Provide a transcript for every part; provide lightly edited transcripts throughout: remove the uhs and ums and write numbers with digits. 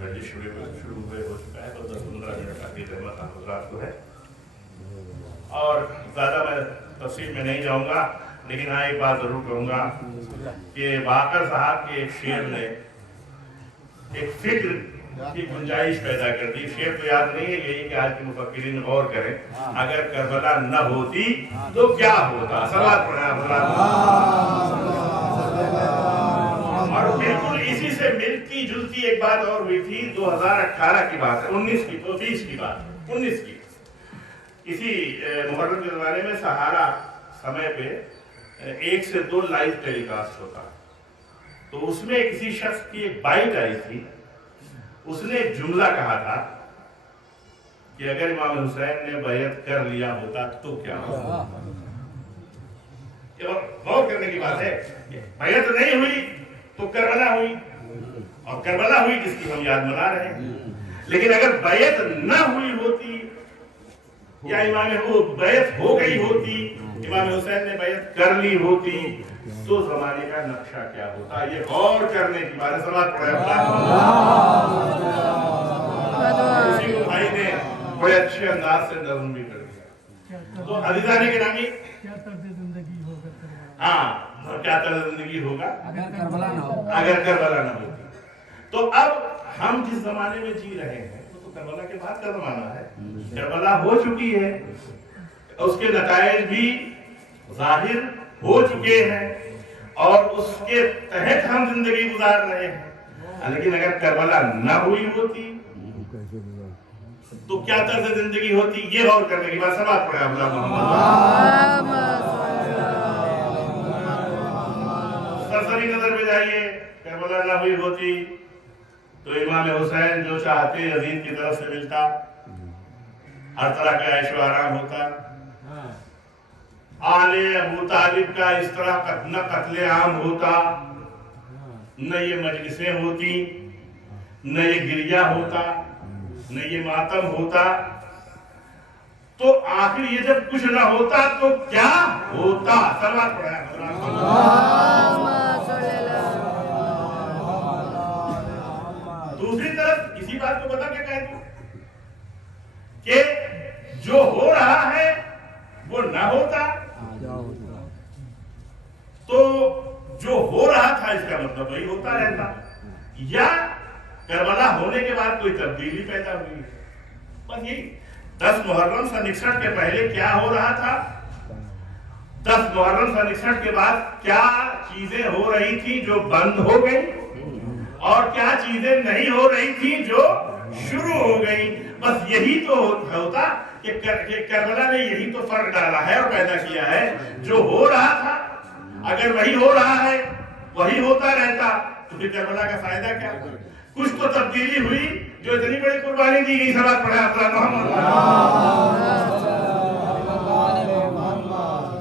गर्दिश शुरू हुए हो चुका है, तो 10-15 मिनट आगे रहमत हज़रात को है। और ज़्यादा मैं तफसील में नहीं जाऊँगा, लेकिन हाँ एक बात ज़रूर कहूँगा कि बाकर साहब के एक शेर ने एक फिक्र की गुंजाइश पैदा कर दी। शेर तो याद नहीं है, यही कि आज के मुफक्किरीन गौर करें, अगर करबला न होती तो क्या होता। सलात पढ़ा। और बिल्कुल इसी से मिलती जुलती एक बात और हुई थी, 2018 की बात है, 19 की तो 20 की बात, 19 की। इसी मुहर्रम के ज़माने में सहारा समय पे 1 से 2 लाइव टेलीकास्ट होता, तो उसमें किसी शख्स की एक बाइट आई थी। उसने एक जुमला कहा था कि अगर इमाम हुसैन ने बैयत कर लिया होता तो क्या होता। गौर करने की बात है, बैयत नहीं हुई तो करबला हुई, और करबला हुई जिसकी हम याद मना रहे हैं। लेकिन अगर बैयत न हुई होती या इमाम वो बैयत हो गई होती, इमाम हुसैन ने बैयत कर ली होती, तो जमाने का नक्शा क्या होता। ये गौर करने की बात है। सलात उसी को भाई ने बड़े अच्छे अंदाज से नज़्म भी कर दिया। तो अज़ीज़ान गिरामी, क्या तर्ज जिंदगी होगा, हाँ क्या तर्ज जिंदगी होगा अगर करबला ना होती। तो अब हम जिस जमाने में जी रहे हैं तो करबला के बाद का जमाना है। करबला हो चुकी है, उसके नताइज भी जाहिर हो चुके हैं और उसके तहत हम जिंदगी गुजार रहे हैं। लेकिन अगर करबला न हुई होती तो क्या तर्ज जिंदगी होती, ये गौर करने की बात। सलात पढ़े सरसरी नजर में जाइए, करबला न हुई होती तो इमाम हुसैन जो चाहते यजीद की तरफ से मिलता, हर तरह का ऐशो आराम होता, आले अबू तालिब का इस तरह न कत्ले आम होता, न ये मजलिसें होती, न ये गिरिया होता, न ये मातम होता। तो आखिर ये जब कुछ न होता तो क्या होता। सलात पढ़ा। दूसरी तरफ इसी बात को बता के कह दूं कि जो हो रहा है वो न होता, तो जो हो रहा था इसका मतलब वही होता रहता, या करबला होने के बाद कोई तब्दीली पैदा हुई। बस यही 10 मुहर्रम सन 61 के पहले क्या हो रहा था, 10 मुहर्रम सन 61 के बाद क्या चीजें हो रही थी जो बंद हो गई, और क्या चीजें नहीं हो रही थी जो शुरू हो गई। बस यही तो होता कि करबला ने यही तो फर्क डाला है और पैदा किया है। जो हो रहा था अगर वही हो रहा है, वही होता रहता, तो फिर करबला का फायदा क्या। कुछ तो तब्दीली हुई, जो इतनी बड़ी कुर्बानी दी गई। सलात पढ़े तो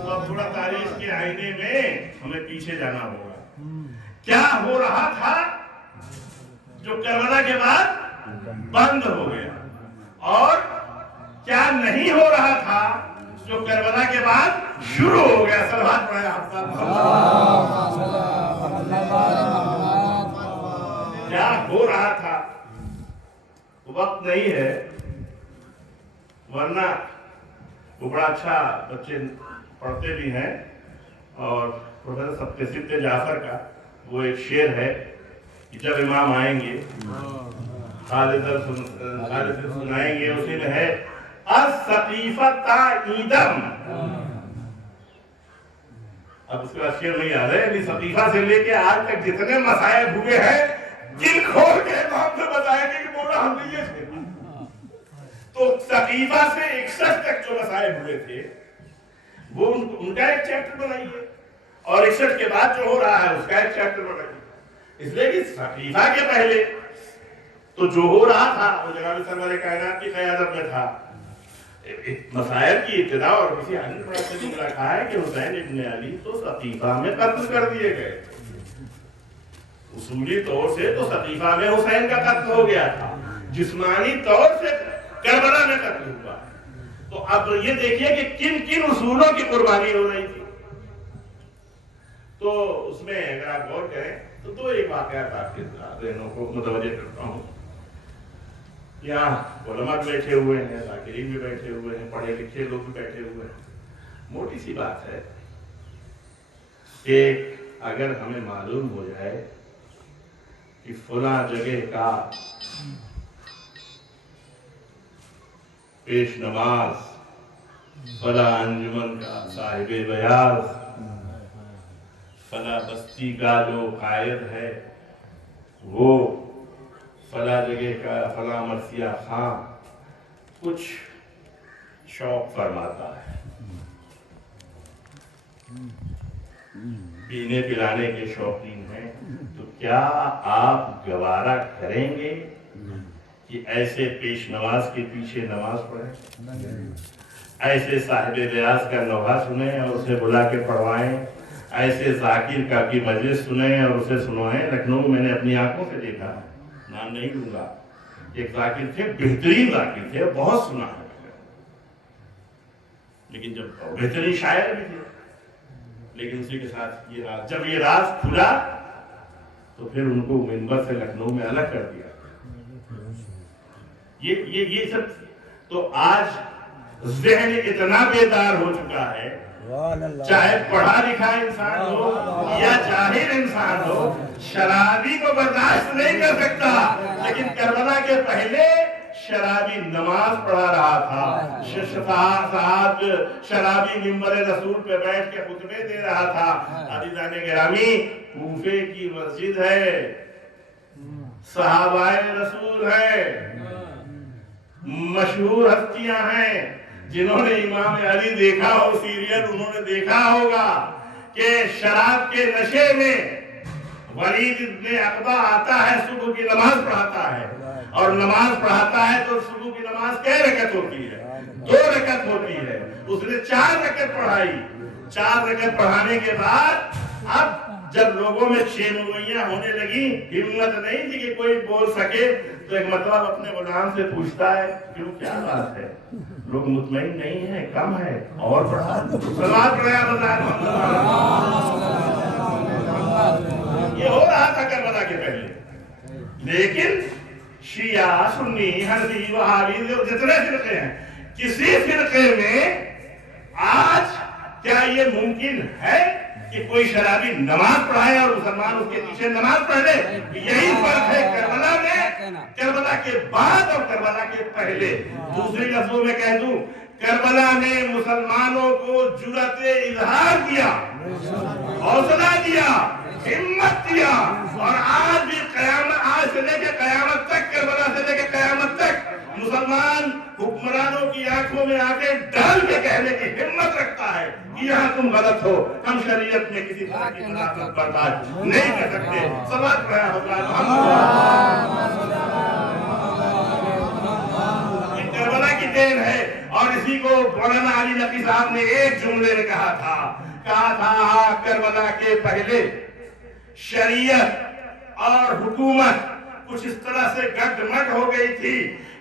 अब थोड़ा तारीख के आईने में हमें पीछे जाना होगा। क्या हो रहा था जो करबला के बाद बंद हो गया, और क्या नहीं हो रहा था जो करबला के बाद शुरू हो गया। सलात पढ़े क्या हो रहा था। वक्त नहीं है, वरना वो बड़ा अच्छा बच्चे पढ़ते भी हैं, और प्रोफेसर सब्ते जाफर का वो एक शेर है कि जब इमाम आएंगे खालिद सुनाएंगे, उसी में है अस्सकीफता ईदम। अब उसके बाद शेर नहीं याद है, सकीफा से लेके आज तक जितने मसाइब हुए हैं, जिन खोल के इमाम से बताएंगे कि बोला हमने ये थे। तो सकीफा से 61 तक जो मसाइब हुए थे वो उनका एक चैप्टर बनाइए, और 61 के बाद जो हो रहा है उसका एक चैप्टर बनाइए। इसलिए कि सकीफा के पहले तो जो हो रहा था वो जनाब सरवर कायनात की क़यादत में था। मसाइब की इब्तिदा और किसी अन्य प्रश्न में रखा है कि हुसैन इब्न अली तो सकीफा में कत्ल कर दिए गए। उसूली तौर से तो सकीफा में हुसैन का कत्ल हो गया था, जिस्मानी तौर से करबला में कत्ल हुआ। तो अब ये देखिए कि किन किन उसूलों की कुर्बानी हो रही थी। तो उसमें अगर आप गौर करें तो दो एक वाकयात आपके जहनों को मुतवज्जे करता हूँ। यहाँ उलमा भी बैठे हुए हैं, ज़ाकिरीन भी बैठे हुए हैं, पढ़े लिखे लोग भी बैठे हुए हैं। मोटी सी बात है कि अगर हमें मालूम हो जाए कि फला जगह का पेश नमाज, फला अंजुमन का साहिबे बयाज, फला बस्ती का जो कायद है वो फला जगह का फला मरसिया खां कुछ शौक फरमाता है, पीने पिलाने के शौकीन हैं, तो क्या आप गवारा करेंगे कि ऐसे पेश नमाज के पीछे नमाज पढ़ें, ऐसे साहिब रियाज का नोहा सुने और उसे बुला के पढ़वाएं, ऐसे जाकिर का की मजलिस सुने और उसे सुनवाएं? लखनऊ मैंने अपनी आंखों से देखा, नाम नहीं लूंगा, एक जाकिर थे, बेहतरीन जाकिर थे, बहुत सुना है, लेकिन जब बेहतरीन शायर भी थे, लेकिन उसी के साथ ये राज, जब ये राज खुला तो फिर उनको मिंबर से लखनऊ में अलग कर दिया। ये सब तो आज ज़हन इतना बेदार हो चुका है, चाहे पढ़ा लिखा इंसान हो या जाहिर इंसान हो, शराबी को बर्दाश्त नहीं कर सकता। लेकिन करबला के पहले शराबी नमाज पढ़ा रहा था, साहब शराबी मिंबर रसूल पे बैठ के खुतबे दे रहा था। अज़ीज़ान गिरामी, कूफे की मस्जिद है, सहाबाए रसूल है, मशहूर हस्तियां हैं, जिन्होंने इमाम अली देखा हो सीरियल, उन्होंने देखा होगा कि शराब के नशे में वलीद इब्न अक़बा आता है, सुबह की नमाज पढ़ाता है, और नमाज पढ़ाता है तो सुबह की नमाज कै रकत होती है? 2 रकत होती है। उसने 4 रकत पढ़ाई। 4 रकत पढ़ाने के बाद अब जब लोगों में शेमुइयां होने लगी, हिम्मत नहीं थी कि कोई बोल सके, तो एक मतलब अपने गुलाम से पूछता है, क्यों क्या बात है, लोग मुतमईन नहीं है, कम है, और बढ़ा। ये हो रहा था करबला के पहले। लेकिन शिया, सुन्नी, हनफी, वहाबी जितने फिरके हैं, किसी फिरके में आज क्या ये मुमकिन है कि कोई शराबी नमाज पढ़ाए और मुसलमान उसके पीछे नमाज पढ़ ले? यही फर्क है करबला में, करबला के बाद और करबला के पहले। दूसरे लफ्जों में कह दूं, करबला ने मुसलमानों को जुर्रत इजहार दिया, हौसला दिया, हिम्मत दिया, और आज भी कयामत, आज से लेकर कयामत तक, करबला से लेकर कयामत तक मुसलमान हुक्मरानों की आंखों में आके डाल के कहने की हिम्मत रखता है कि यहाँ तुम गलत हो, हम शरीयत में किसी तरह की मुनाफत बर्दाश्त नहीं कर सकते। सवाल पड़ा होगा, करबला की देन है। और इसी को मौलाना अली नकी साहब ने एक जुमले में कहा था करबला के पहले शरीयत और हुकूमत कुछ इस तरह से गठमट हो गई थी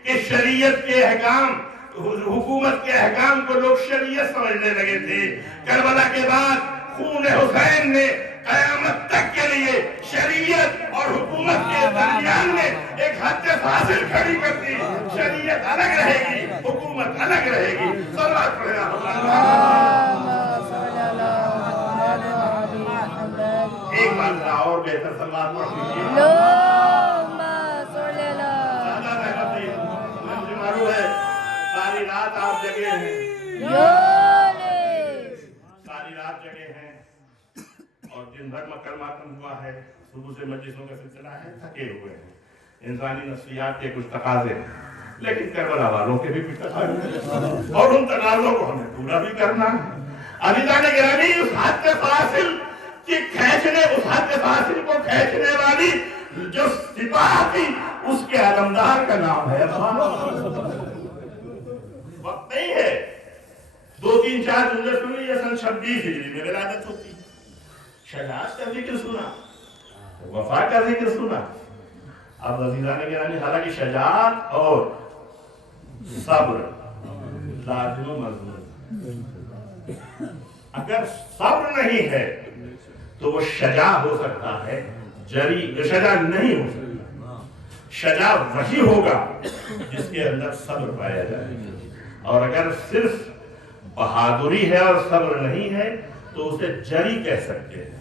कि शरीयत के अहकाम, हुकूमत के अहकाम को लोग शरीयत समझने लगे थे। करबला के बाद खून हुसैन ने कयामत तक के लिए शरीयत और हुकूमत के दरमियान में एक हद फासिल खड़ी कर दी। शरीयत अलग रहेगी, हुकूमत अलग रहेगी। सलावत एक बात का और बेहतर सलावत पढ़ लीजिए। सारी रात आप जगे हैं, सारी रात जगे हैं, और दिन भर मकर मातम हुआ है, सुबह से मजलिसों का सिलसिला है, थके हुए हैं, इंसानी नफ्सियात के कुछ तकाजे, लेकिन करबला वालों के भी कुछ तकाजे, और उन तकाजों को हमें पूरा भी करना है। अज़ीज़ान गिरामी, उस हद फासिल की खींचने, उस हद फासिल को खींचने वाली जो सिपाह थी, उसके अलमदार का नाम है वक्त नहीं है। 2, 3, 4 जुमले सुनी, या सन 26 हिजरी में विलादत होती, शजाअत का जिक्र सुना, वफा का जिक्र सुना। अब अज़ीज़ान गिरामी, हालांकि शजाअत और सब्र लाज़िम व मज़मूम, अगर सब्र नहीं है तो वो शजा हो सकता है, जरी शजा नहीं हो सकता। शजा वही होगा जिसके अंदर सब्र पाया जाए, और अगर सिर्फ बहादुरी है और सब्र नहीं है तो उसे जरी कह सकते हैं,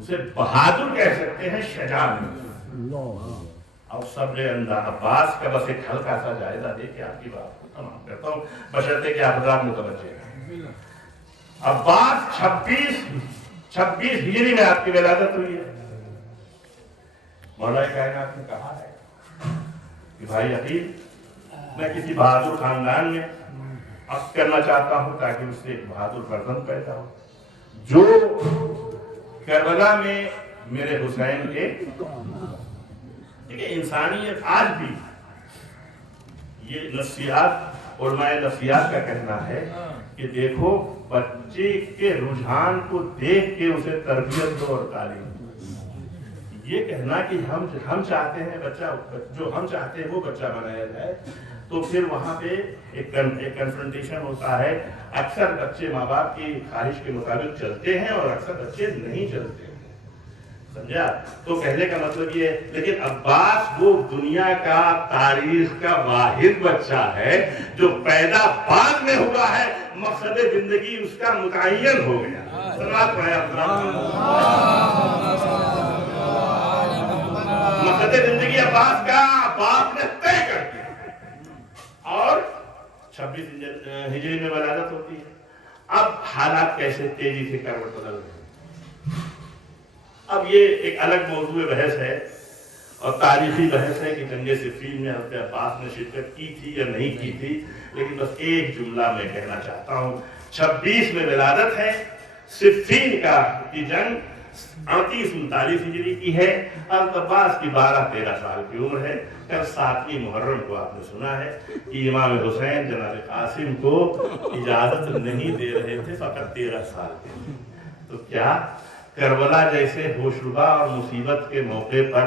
उसे बहादुर कह सकते हैं, शजा नहीं। और सब्र अंदा अब्बास का बस एक हल्का सा जायजा देके आपकी बात को तमाम करता हूँ, बशर्ते कि आप हज़रात मुतवज्जे हैं। अब्बास 26 हिजरी में आपकी विलादत हुई है। मौला कायनात ने कहा है कि भाई अकील, मैं किसी बहादुर खानदान में अक्स करना चाहता हूं ताकि उससे एक बहादुर फर्जंद पैदा हो, जो करबला में मेरे हुसैन के। देखिए इंसानियत आज भी, ये नसीहत उलमाए नसीहत का कहना है कि देखो बच्चे के रुझान को देख के उसे तरबियत दो और तालीम। ये कहना कि हम चाहते हैं बच्चा, जो हम चाहते हैं वो बच्चा बनाया जाए, तो फिर वहां पे एक कन्फ्रंटेशन होता है। अक्सर बच्चे माँ बाप की ख्वाहिश के मुताबिक चलते हैं और अक्सर बच्चे नहीं चलते हैं, समझा? तो कहने का मतलब ये, लेकिन अब्बास वो दुनिया का तारीख का वाहिद बच्चा है जो पैदा बाद में हुआ है, मकसद जिंदगी उसका मुतय्यन हो गया। मकसद जिंदगी अब्बास का बाप ने तय कर दिया, और 26 हिजरी में वलादत होती है। अब हालात कैसे तेजी से करवट बदल रहे हैं, अब ये एक अलग मौजूद बहस है और तारीखी बहस है कि जंगे सिफ़ीन में हज़रत अब्बास ने शिरकत की थी या नहीं की थी, लेकिन बस एक जुमला मैं कहना चाहता हूँ। 26 में विलादत है, सिफ़ीन की जंग 38-39 हिजरी की है, और अब्बास की 12-13 साल की उम्र है। कल 7वीं मुहर्रम को आपने सुना है कि इमाम हुसैन जनाब कासिम को इजाजत नहीं दे रहे थे, फकत 13 साल के। तो क्या करबला जैसे होशरुबा और मुसीबत के मौके पर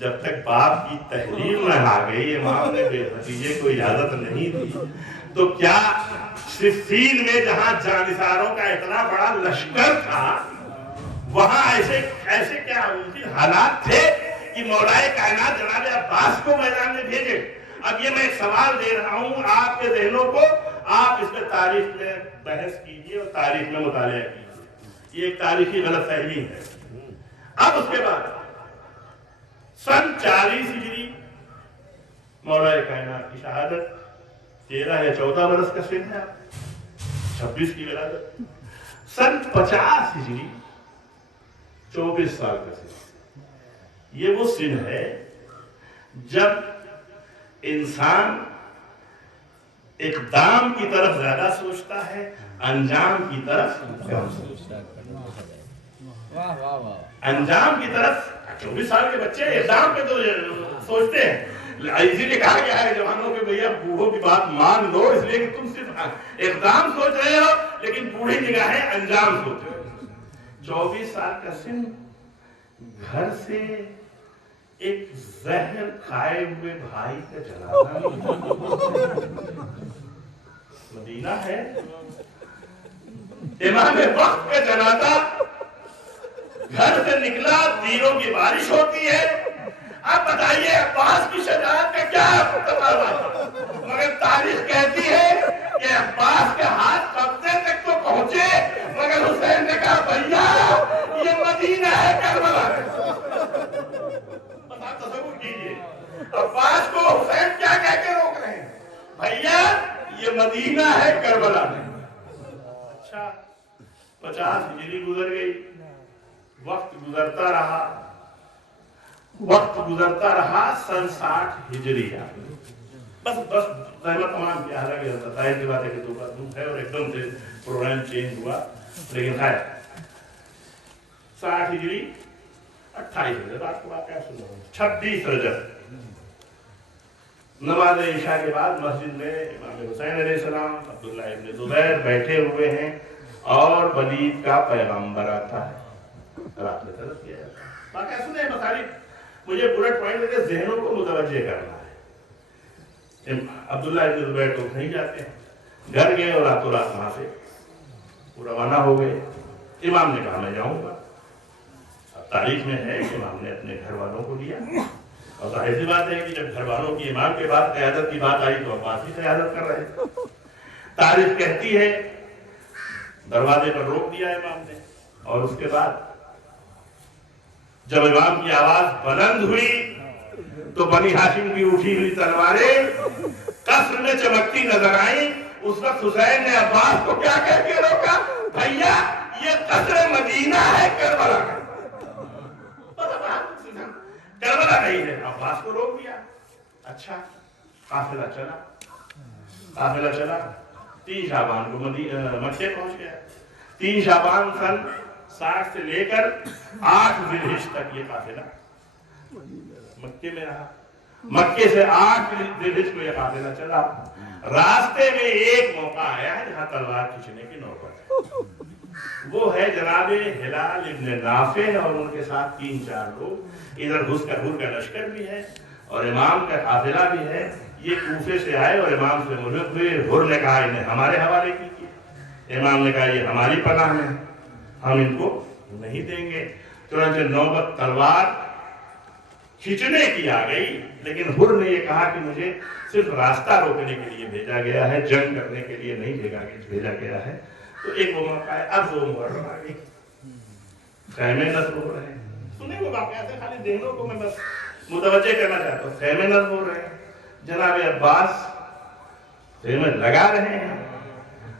जब तक बाप की तहरीर न आ गई, इमाम ने भतीजे को इजाजत नहीं दी, तो क्या सिफ़ीन में जहां जानिसारों का इतना बड़ा लश्कर था, वहां ऐसे क्या उनके हालात थे कि मौलाए कायनात जनाब अब्बास को मैदान में भेजे? अब ये मैं एक सवाल दे रहा हूं आपके ज़हनों को, आप इस पे तारीख में बहस कीजिए और तारीख में मुतालिया कीजिए। ये एक तारीखी गलतफहमी है। अब उसके बाद सन 40 हिजरी मौलाए कायनात की शहादत, 13 या 14 बरस का सिन है, 26 की विलादत। सन 50 हिजरी 24 साल का सिन। ये वो सिन है जब इंसान इक़दाम की तरफ ज्यादा सोचता है, अंजाम की तरफ कम सोचता है। अंजाम की तरफ 24 साल के बच्चे इक़दाम पे तो सोचते हैं, इसीलिए कहा गया है जवानों के भैया बूढ़ों की बात मान लो, इसलिए कि तुम सिर्फ इक़दाम सोच रहे हो लेकिन बूढ़ी निगाहें अंजाम सोच रहे हो। 24 साल का सिन, घर से एक जहर खाए हुए भाई का जनाजा, मदीना है, इमाम वक्त का जनाजा, घर से निकला, तीरों की बारिश होती है। अब बताइए अब्बास की शजाअत का क्या तकाज़ा था? मगर तारीख कहती है कि अब्बास के हाथ कब्जे तक तो पहुंचे, मगर हुसैन ने कहा भैया ये मदीना है, करबला है। तसव्वुर कीजिए, अब्बास को हुसैन क्या कह के रोक रहे हैं? भैया ये मदीना है, करबला नहीं। अच्छा 50 हिजरी गुजर गई, वक्त गुजरता रहा, सन 60 हिजरी आ गई। बस तमाम की हालांकि की बात है कि दो बार दुख है और एकदम से प्रोग्राम चेंज हुआ, लेकिन है 60 हिजरी 28 रजब, आपको बात क्या सुन रहा हूँ, 26 रजब नमाज इशा के बाद मस्जिद में इमाम हुसैन अलैहिस्सलाम, अब्दुल्लाह इब्न ज़ुबैर बैठे हुए हैं और वलीद का पैगंबर आता है, रात में तलब किया जाता है। बात क्या सुने मसालिक, मुझे बुलेट पॉइंट देकर ज़हनों को मुतवज्जे करना है। अब्दुल्लाह इब्न ज़ुबैर तो नहीं जाते हैं, घर गए और रातों रात वहां से रवाना हो गए। इमाम ने कहा मैं जाऊंगा, तारीख में है कि इमाम ने अपने घर वालों को लिया और जाहिर सी बात है कि जब घर वालों की इमाम के बाद क़यादत की बात आई तो अब्बास ही क़यादत कर रहे थे। तारीख कहती है दरवाजे पर रोक दिया इमाम ने, और उसके बाद जब इमाम की आवाज बुलंद हुई तो बनी हाशिम की उठी हुई तलवारें कस्र में चमकती नजर आई। उस वक्त हुसैन ने अब्बास को क्या कह के रोका, भैया ये कस्र मदीना है, करबला करबला नहीं है। अब्बास को रोक दिया। अच्छा, काफिला चला 3 शाबान को मक्के पहुंच गया। 3 शाबान सन 60 से लेकर 8 जिलहिज तक ये काफिला मक्के में रहा। मक्के से 8 जिलहिज को ये काफिला चला। रास्ते में एक मौका आया है जहां तलवार खींचने की नौबत है। वो है जनाबे हिलाल इब्न नाफे और उनके साथ 3-4 लोग। इधर घुस का लश्कर भी है और इमाम का काफिला भी है। ये कूफे से आए और इमाम से मुलक हुए। हुर ने कहा इन्हें हमारे हवाले कीजिए। इमाम ने कहा ये हमारी पनाह में, हम इनको नहीं देंगे। तुरंत नौबत तलवार खींचने की आ गई, लेकिन हुर ने ये कहा कि मुझे सिर्फ रास्ता रोकने के लिए भेजा गया है, जंग करने के लिए नहीं भेजा गया है। तो एक वो मौका है। अब वो मुहर्रम आ गई, खैमे नस्ब हो रहे हैं। सुने वो वाक़या से खाली देनों को मैं बस मुतवज्जे करना चाहता हूँ। खैमे नस्ब हो रहे हैं, जनाब अब्बास खैमे लगा रहे हैं।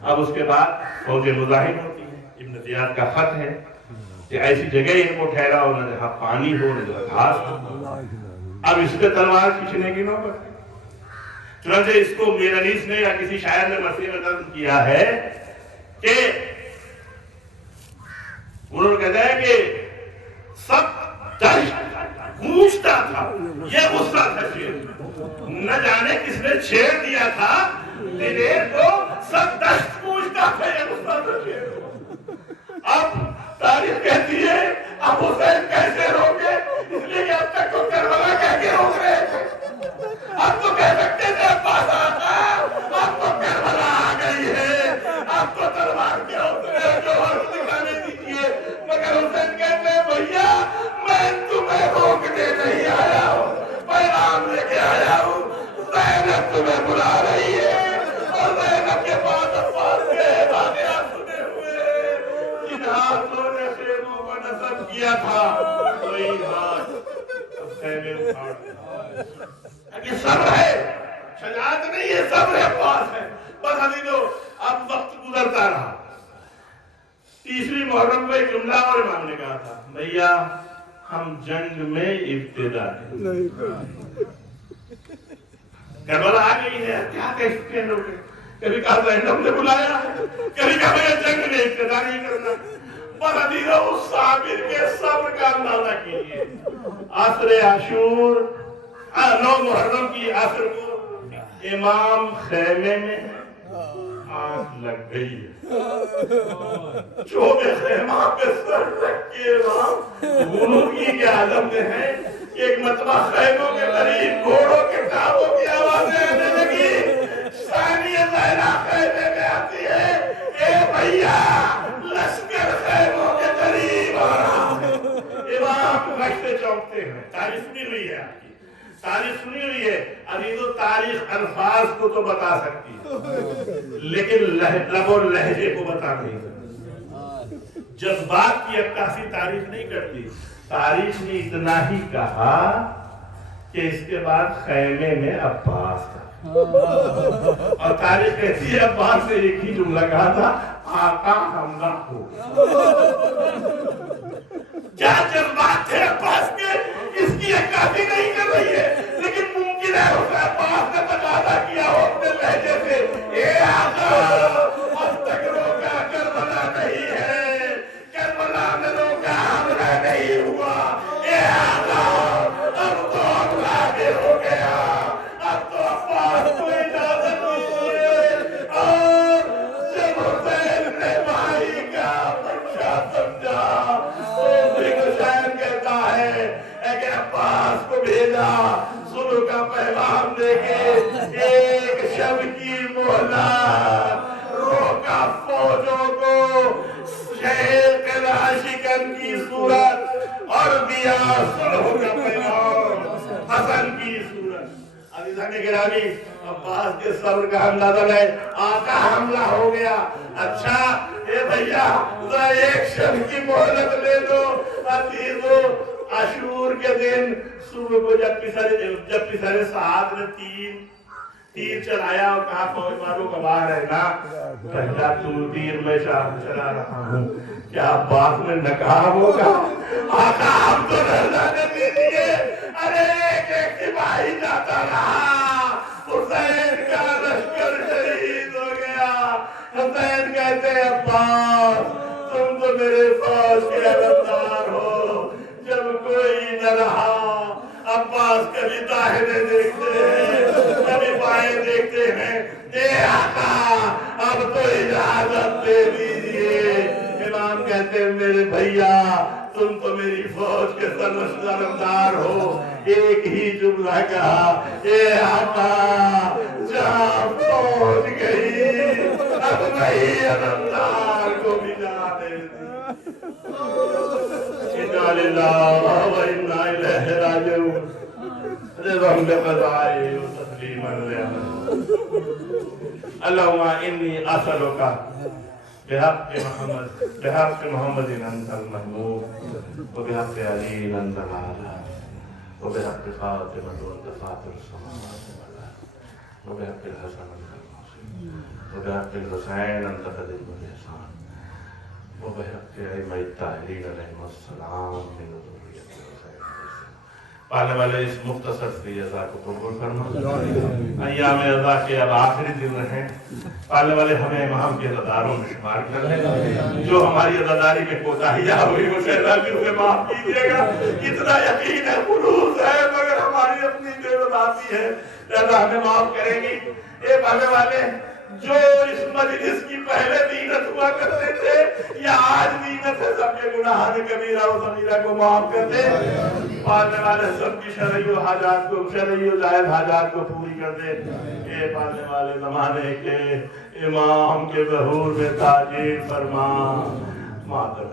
अब उसके बाद फौज मुजाहिद होती है। इब्न ज़ियाद का खत है कि ऐसी जगह इनको ठहराओ न जहाँ पानी हो न जहाँ घास हो। अब इस पे तलवार खींचने की नौबत है। चुनांचे इसको मीरानीस ने या किसी शायर ने मसीह में दर्ज किया है कि उन्होंने कहते हैं कि सब गूंजता था, ये गुस्सा था शेर, न जाने किसने छेड़ दिया था दिलेर को, सब दस्त गूंजता था, ये गुस्सा था शेर। अब तारीख कहती है अब हुसैन कैसे रोके, इसलिए कि अब तक तो करबला कह के रोक रहे थे। अब तो कह सकते थे अब्बास आका अब तो करबला आ गई है, अब तो तलवार के उतरे जो दिखाने दीजिए। मगर हुसैन कहते हैं भैया मैं तुम्हें रोकने नहीं आया हूँ, पैगाम लेके आया हूँ। ज़ैनब तुम्हें बुला रही है और ज़ैनब के पास अब्बास के वाक़यात सुने हुए जिन हाथों ने खेमों को नस्ब किया था वही हाथ अब खैमे उखाड़ दिया। ये सब्र है, शजाअत नहीं है, सब्र है, अब्बास है। बस अभी तो अब वक्त गुजरता रहा। तीसरी मुहर्रम को एक जुमला और इमाम ने कहा था, भैया हम जंग में इब्तिदा नहीं, करबला आ गई है, क्या कह सकते हैं लोग। कभी कहा ज़ैनब ने बुलाया, कभी कहा भैया जंग में इब्तिदा नहीं करना। बस अभी तो उस साबिर के सब्र का अंदाजा कीजिए। आसरे आशूर 9 मुहर्रम की आखिर को इमाम खैमे में आंख लग गई है। चौबे खैमा पे सर रख के इमाम गुनूगी के आलम में है। एक मतबा खैमों के करीब घोड़ों के टापों की आवाजें आने लगी। सानिया ज़हरा खैमे में आती है, ए भैया लश्कर खैमों के करीब आ रहा है। इमाम गश्ते चौंकते हैं। तारीफ सुनी हुई है आपकी, तारीख सुनी हुई है। अभी तो तारीख अल्फाज को तो बता सकती है, लेकिन लब और लहजे को बता नहीं सकती। जज्बात की अक्कासी तारीख नहीं करती। तारीख ने इतना ही कहा कि इसके बाद खैमे में अब्बास था और तारीख कहती है अब्बास ने एक ही जुमला कहा था, आका हमला हो। क्या जज्बात थे अब्बास के, इसकी अक्कासी नहीं कर रही है, लेकिन मुमकिन है उसे अब्बास ने तकाजा किया हो अपने लहजे से, ए आका अब तक रोका करबला नहीं है, करबला में रोका हमला नहीं हुआ। ए आका अब तो हमला भी हो गया, अब तो अब्बास को इजाजत दीजिए। और जब हुसैन ने भाई का मंशा समझा कहता है कि अब्बास को भेजा सुलह का पैगाम देके, एक शब की मोहलत, रोका फौजों को शेख राशिकन की सूरत और दिया सुलह का पैगाम। इंसान गिरानी अब्बास के सब्र का अंदाजा है। आका हमला हो गया। अच्छा ए भैया जरा एक शब्द की मोहलत ले दो अतीजो। आशूर के दिन सुबह को जब पिसारे साहब ने तीर चलाया और कहा फौज वालों का बाहर है ना कहता तू तीर में चला रहा हूँ क्या अब्बास ने नकाब होगा। आका हम तो रहने दीजिए। अरे एक सिपाही जाता रहा हुसैन का लश्कर शहीद हो गया। हुसैन कहते अब्बास तुम तो मेरे फौज के अवतार हो। जब कोई न रहा अब्बास कभी दाहिने देखते हैं कभी बाएं देखते हैं। ए आका अब तो इजाजत दे दीजिए। इमाम कहते हैं मेरे भैया तुम तो मेरी फौज के सरदार हो। एक ही जुमला कहा ए आका जहाँ पहुंच गई अब नहीं अवतार को भी जाने दी। इन्ना लिल्लाहि व इन्ना इलैहि राजिऊन। रिज़क़ क़ज़ाए व तस्लीमन अल्लाहुम्मा इन्नी असअलुका बिहक़्क़ि मुहम्मदिन अंतल महमूद व बिहक़्क़ि अली अंतल आला व बिहक़्क़ि फ़ातिमत व फ़ातिर समावात वल अर्ज़ व बिहक़्क़ि हसन अंतल हुसैन व बिहक़्क़ि हुसैन अंतल क़दीम ihsan व बिहक़्क़ि अइम्मत ताहिरीन अलैहिमुस्सलाम मिन ज़ुर्रिय्यति हुसैन। पालने वाले इस मुख्तसर सी अज़ा को कबूल फरमा। अय्याम अज़ा के अब आखिरी दिन रहे। पालने वाले हमें इमाम के अज़ादारों में शुमार कर लें। जो हमारी अज़ादारी में कोताहियाँ हुई उसे माफ कीजिएगा। इतना यकीन है खुलूस है मगर हमारी अपनी बेवदाती है अल्लाह हमें माफ करेंगी। ये पालने वाले जो इस मजलिस की पहले दीनत हुआ करते थे या आज दीनत है सबके गुनाह कबीरा और सगीरा को माफ कर दे। पालने वाले सबकी शरई हाजात को शरई जायज हाजात को पूरी कर दे। ये पालने वाले जमाने के इमाम के ज़हूर में ताजीर फरमा। मातम